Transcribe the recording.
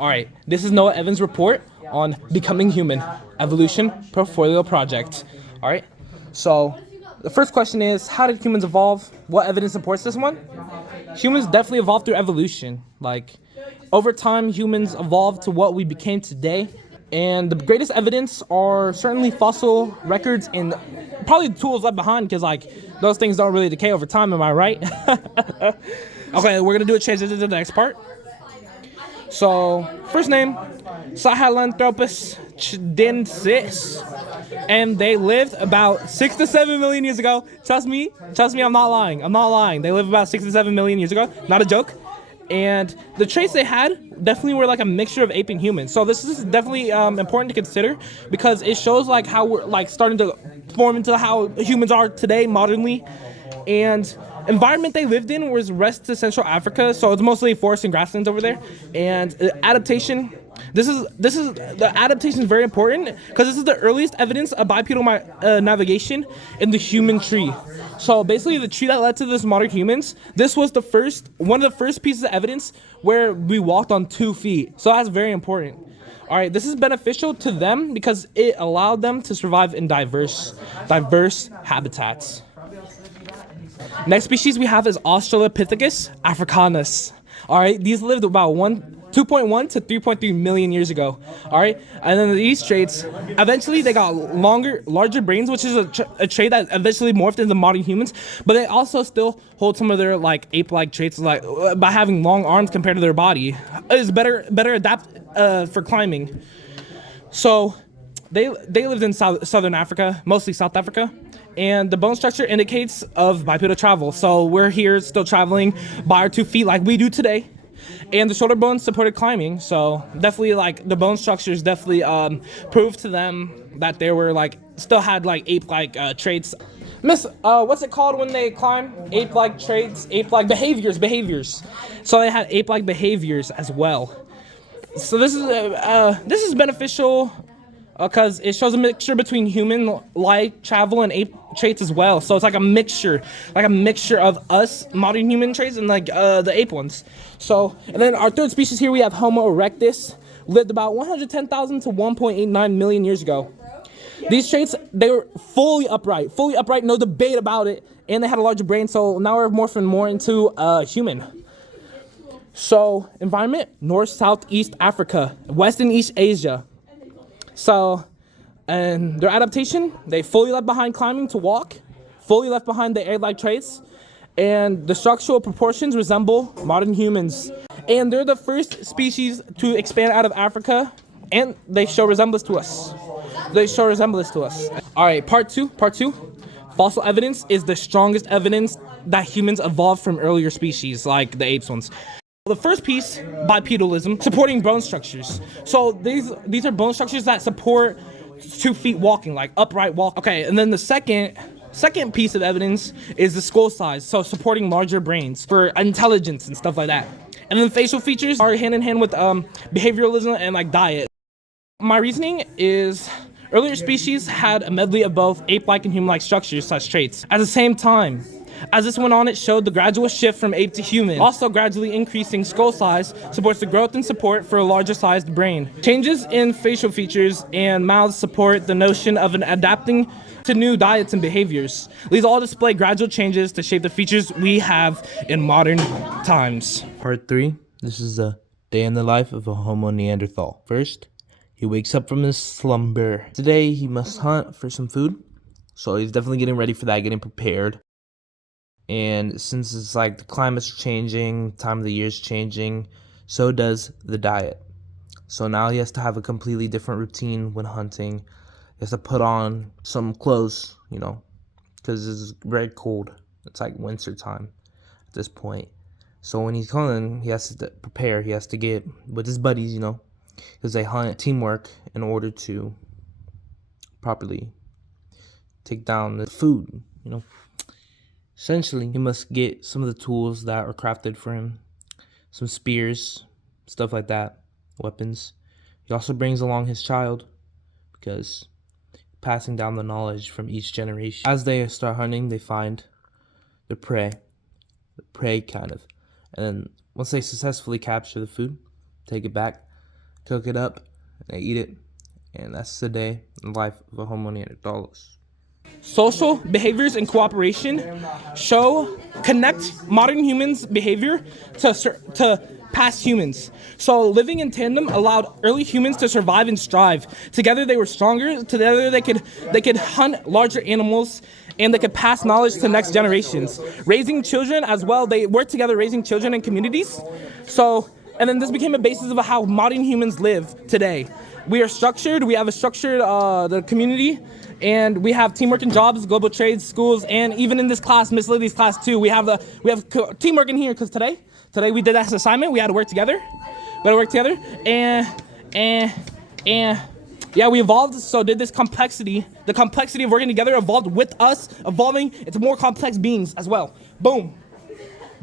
All right, this is Noah Evans' report on Becoming Human, Evolution Portfolio Project. All right, so the first question is, how did humans evolve? What evidence supports this one? Humans definitely evolved through evolution. Like, over time, humans evolved to what we became today. And the greatest evidence are certainly fossil records and probably the tools left behind, because like those things don't really decay over time. Am I right? Okay, we're gonna do a transition to the next part. So, first name, Sahelanthropus chidensis, and they lived about 6 to 7 million years ago. Trust me, I'm not lying. They lived about 6 to 7 million years ago. Not a joke. And the traits they had definitely were like a mixture of ape and human. So this is definitely important to consider, because it shows like how we're like starting to form into how humans are today modernly. And environment they lived in was West to Central Africa, so it's mostly forest and grasslands over there. And adaptation, the adaptation is very important, because this is the earliest evidence of bipedal navigation in the human tree. So basically, the tree that led to this modern humans, this was one of the first pieces of evidence where we walked on 2 feet. So that's very important. All right, this is beneficial to them because it allowed them to survive in diverse habitats. Next species we have is Australopithecus africanus. All right, these lived about 2.1 to 3.3 million years ago. All right, and then these traits, eventually they got larger brains, which is a trait that eventually morphed into modern humans. But they also still hold some of their like ape-like traits, like by having long arms compared to their body. It's better adapt for climbing. So they lived in southern Africa, mostly South Africa. And the bone structure indicates of bipedal travel. So we're here still traveling by our 2 feet like we do today. And the shoulder bones supported climbing. So definitely like the bone structures definitely proved to them that they were like still had like ape-like traits. Miss, what's it called when they climb? Ape-like traits, ape-like behaviors. So they had ape-like behaviors as well. So this is beneficial, because it shows a mixture between human-like travel and ape traits as well. So it's like a mixture of us modern human traits and like the ape ones. So, and then our third species here we have Homo erectus, lived about 110,000 to 1.89 million years ago. These traits, they were fully upright, no debate about it, and they had a larger brain. So now we're morphing more into human. So environment: North, South, East Africa, West and East Asia. So, and their adaptation, they fully left behind climbing to walk, fully left behind the air-like traits, and the structural proportions resemble modern humans. And they're the first species to expand out of Africa, and they show resemblance to us. All right, part two. Fossil evidence is the strongest evidence that humans evolved from earlier species, like the apes ones. The first piece, bipedalism, supporting bone structures. So these are bone structures that support 2 feet walking, like upright walk. Okay, and then the second piece of evidence is the skull size, so supporting larger brains for intelligence and stuff like that. And then facial features are hand in hand with behavioralism and like diet. My reasoning is earlier species had a medley of both ape-like and human-like structures / traits. At the same time, as this went on, it showed the gradual shift from ape to human. Also, gradually increasing skull size supports the growth and support for a larger sized brain. Changes in facial features and mouths support the notion of an adapting to new diets and behaviors. These all display gradual changes to shape the features we have in modern times. Part 3. This is a day in the life of a Homo Neanderthal. First, he wakes up from his slumber. Today, he must hunt for some food. So he's definitely getting ready for that, getting prepared. And since it's like the climate's changing, time of the year's changing, so does the diet. So now he has to have a completely different routine when hunting. He has to put on some clothes, because it's very cold. It's like winter time at this point. So when he's hunting, he has to prepare. He has to get with his buddies, because they hunt teamwork in order to properly take down the food, Essentially, he must get some of the tools that are crafted for him, some spears, stuff like that, weapons. He also brings along his child, because passing down the knowledge from each generation. As they start hunting, they find the prey kind of. And then once they successfully capture the food, take it back, cook it up, and they eat it. And that's the day in the life of a Homo neanderthalis. Social behaviors and cooperation connect modern humans' behavior to past humans. So living in tandem allowed early humans to survive and strive. Together they were stronger. Together they could hunt larger animals, and they could pass knowledge to next generations. Raising children as well, they worked together raising children in communities. And then this became a basis of how modern humans live today. We are structured. We have a structured the community, and we have teamwork in jobs, global trades, schools, and even in this class, Miss Lily's class too. We have teamwork in here because today we did that assignment. We had to work together. And yeah, we evolved. So did this complexity. The complexity of working together evolved with us, evolving into more complex beings as well. Boom.